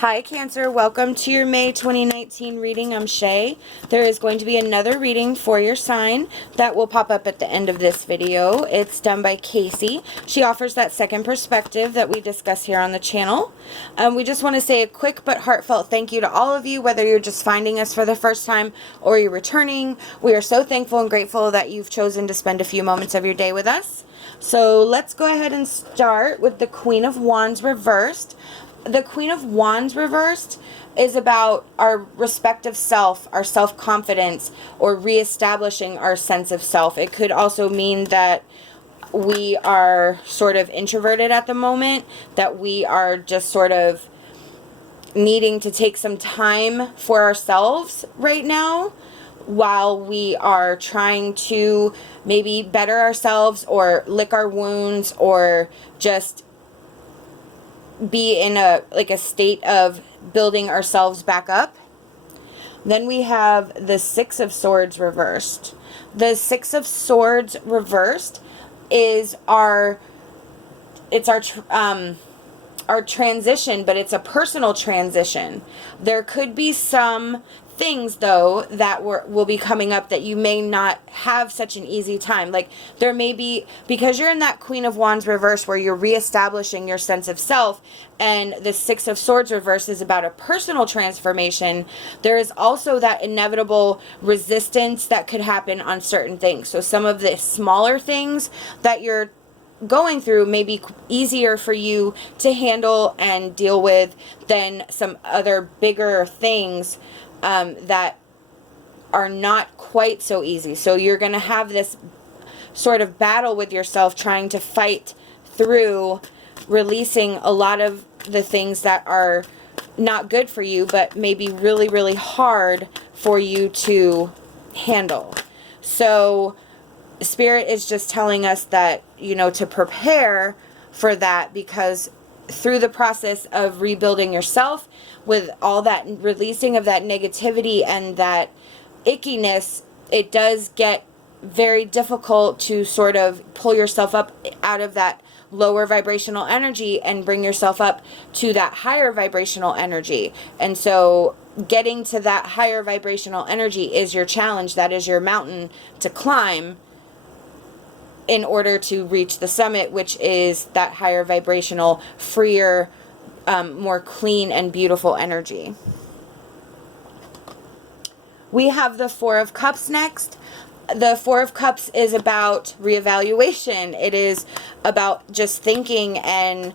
Hi Cancer, welcome to your May 2019 reading. I'm Shae. There is going to be another reading for your sign that will pop up at the end of this video. It's done by Kacee. She offers that second perspective that we discuss here on the channel. We just want to say a quick but heartfelt thank you to all of you, whether you're just finding us for the first time or you're returning. We are so thankful and grateful that you've chosen to spend a few moments of your day with us. So let's go ahead and start with the Queen of Wands reversed. The Queen of Wands reversed is about our respective self, our self-confidence, or reestablishing our sense of self. It could also mean that we are sort of introverted at the moment, that we are just sort of needing to take some time for ourselves right now while we are trying to maybe better ourselves or lick our wounds or just be in a state of building ourselves back up. Then we have the Six of Swords reversed. The Six of Swords reversed is our transition, but it's a personal transition. There could be some things though that will be coming up that you may not have such an easy time. Like there may be, because you're in that Queen of Wands reverse where you're reestablishing your sense of self, and the Six of Swords reverse is about a personal transformation. There is also that inevitable resistance that could happen on certain things. So some of the smaller things that you're going through may be easier for you to handle and deal with than some other bigger things that are not quite so easy. So you're going to have this sort of battle with yourself trying to fight through releasing a lot of the things that are not good for you, but maybe really, really hard for you to handle. So Spirit is just telling us that, you know, to prepare for that, because through the process of rebuilding yourself with all that releasing of that negativity and that ickiness, it does get very difficult to sort of pull yourself up out of that lower vibrational energy and bring yourself up to that higher vibrational energy. And so getting to that higher vibrational energy is your challenge. That is your mountain to climb in order to reach the summit, which is that higher vibrational, freer, more clean and beautiful energy. We have the Four of Cups next. The Four of Cups is about reevaluation. It is about just thinking and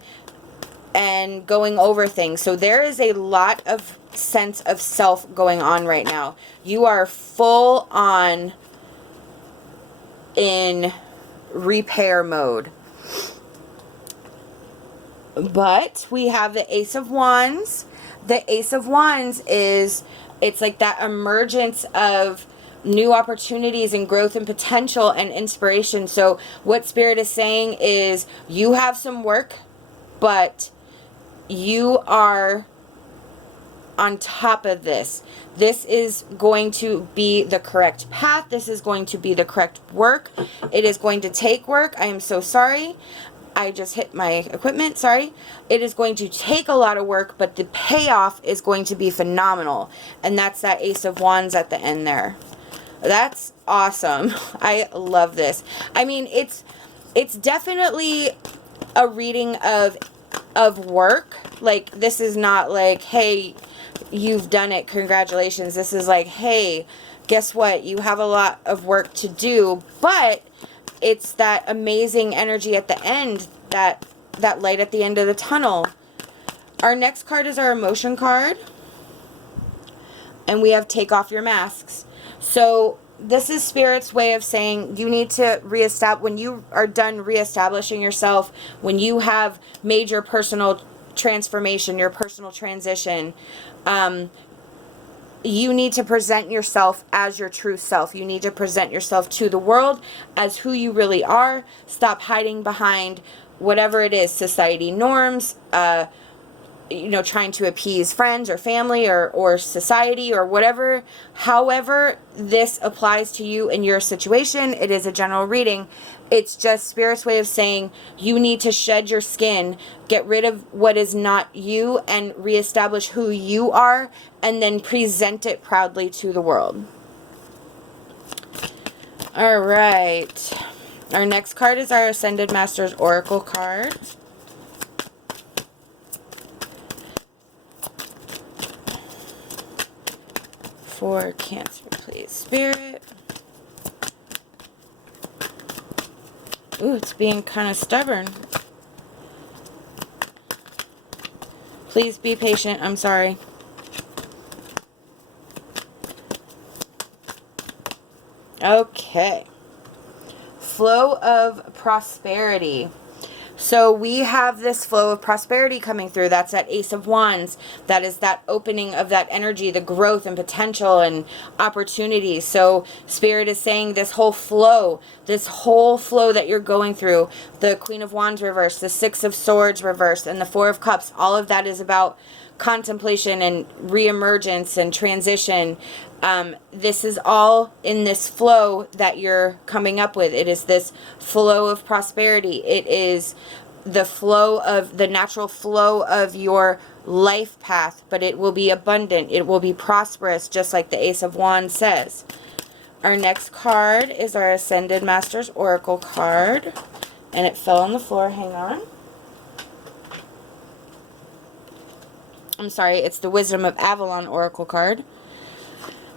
going over things. So there is a lot of sense of self going on right now. You are full on in repair mode. But we have the Ace of Wands. The Ace of Wands it's like that emergence of new opportunities and growth and potential and inspiration. So what Spirit is saying is you have some work, but you are on top of this. This is going to be the correct path. This is going to be the correct work. It is going to take work. I am so sorry. I just hit my equipment. Sorry. It is going to take a lot of work, but the payoff is going to be phenomenal. And that's that Ace of Wands at the end there. That's awesome. I love this. I mean, it's definitely a reading of work. Like, this is not like, hey, you've done it, congratulations. This is like, hey, guess what? You have a lot of work to do, but it's that amazing energy at the end, that light at the end of the tunnel. Our next card is our emotion card, and we have Take Off Your Masks. So this is Spirit's way of saying you need to reestablish, when you are done reestablishing yourself, when you have major personal transformation, your personal transition, you need to present yourself as your true self. You need to present yourself to the world as who you really are. Stop hiding behind whatever it is, society norms, you know, trying to appease friends or family or society or whatever. However this applies to you in your situation, it is a general reading. It's just Spirit's way of saying you need to shed your skin, get rid of what is not you, and reestablish who you are, and then present it proudly to the world. All right. Our next card is our Ascended Masters Oracle card. For Cancer, please, Spirit. Ooh, it's being kind of stubborn. Please be patient. I'm sorry. Okay. Flow of prosperity. So we have this flow of prosperity coming through. That's that Ace of Wands. That is that opening of that energy, the growth and potential and opportunity. So Spirit is saying this whole flow that you're going through, the Queen of Wands reversed, the Six of Swords reversed, and the Four of Cups, all of that is about contemplation and reemergence and transition. This is all in this flow that you're coming up with. It is this flow of prosperity. It is the flow of the natural flow of your life path, but it will be abundant. It will be prosperous, just like the Ace of Wands says. Our next card is our Ascended Masters Oracle card, and it fell on the floor. Hang on. I'm sorry, it's the Wisdom of Avalon Oracle card.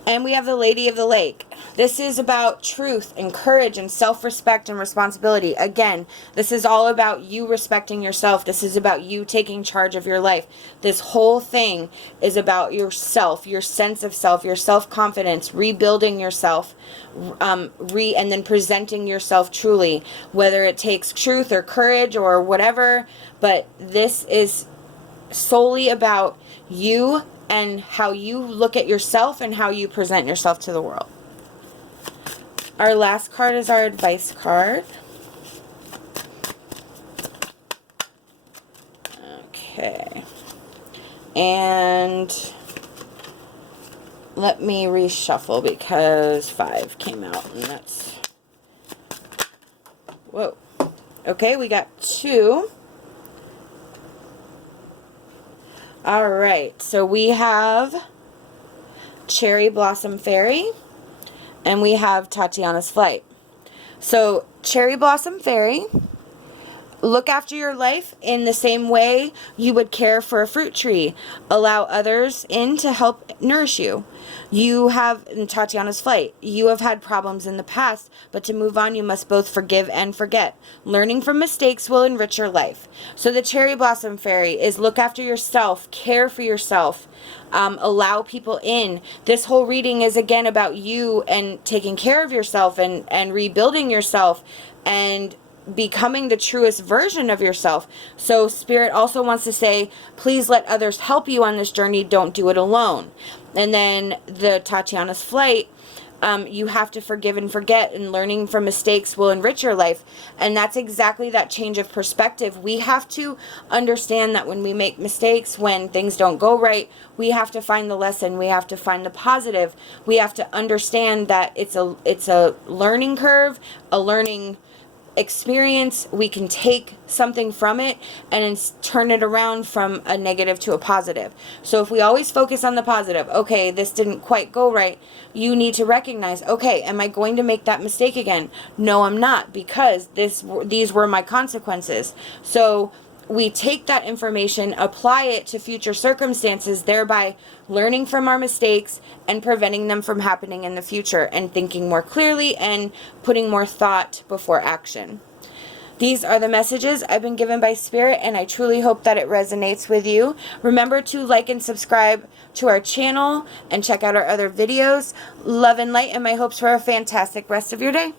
And we have the Lady of the Lake. This is about truth and courage and self-respect and responsibility. Again, this is all about you respecting yourself. This is about you taking charge of your life. This whole thing is about yourself, your sense of self, your self-confidence, rebuilding yourself, and then presenting yourself truly, whether it takes truth or courage or whatever. But this is solely about you and how you look at yourself and how you present yourself to the world. Our last card is our advice card. Okay. And let me reshuffle because 5 came out and that's... Whoa. Okay, we got 2. All right, so we have Cherry Blossom Fairy, and we have Tatiana's Flight. So, Cherry Blossom Fairy, look after your life in the same way you would care for a fruit tree. Allow others in to help nourish you. You have, in Tatiana's Flight, you have had problems in the past, but to move on, you must both forgive and forget. Learning from mistakes will enrich your life. So the Cherry Blossom Fairy is look after yourself, care for yourself, allow people in. This whole reading is, again, about you and taking care of yourself and rebuilding yourself and becoming the truest version of yourself. So Spirit also wants to say, please let others help you on this journey. Don't do it alone. And then the Tatiana's Flight, you have to forgive and forget, and learning from mistakes will enrich your life. And that's exactly that change of perspective. We have to understand that when we make mistakes, when things don't go right, we have to find the lesson. We have to find the positive. We have to understand that it's a learning curve, a learning experience. We can take something from it and turn it around from a negative to a positive. So if we always focus on the positive, okay, this didn't quite go right, you need to recognize, okay, am I going to make that mistake again? No, I'm not, because these were my consequences. So we take that information, apply it to future circumstances, thereby learning from our mistakes and preventing them from happening in the future, and thinking more clearly and putting more thought before action. These are the messages I've been given by Spirit, and I truly hope that it resonates with you. Remember to like and subscribe to our channel and check out our other videos. Love and light, and my hopes for a fantastic rest of your day.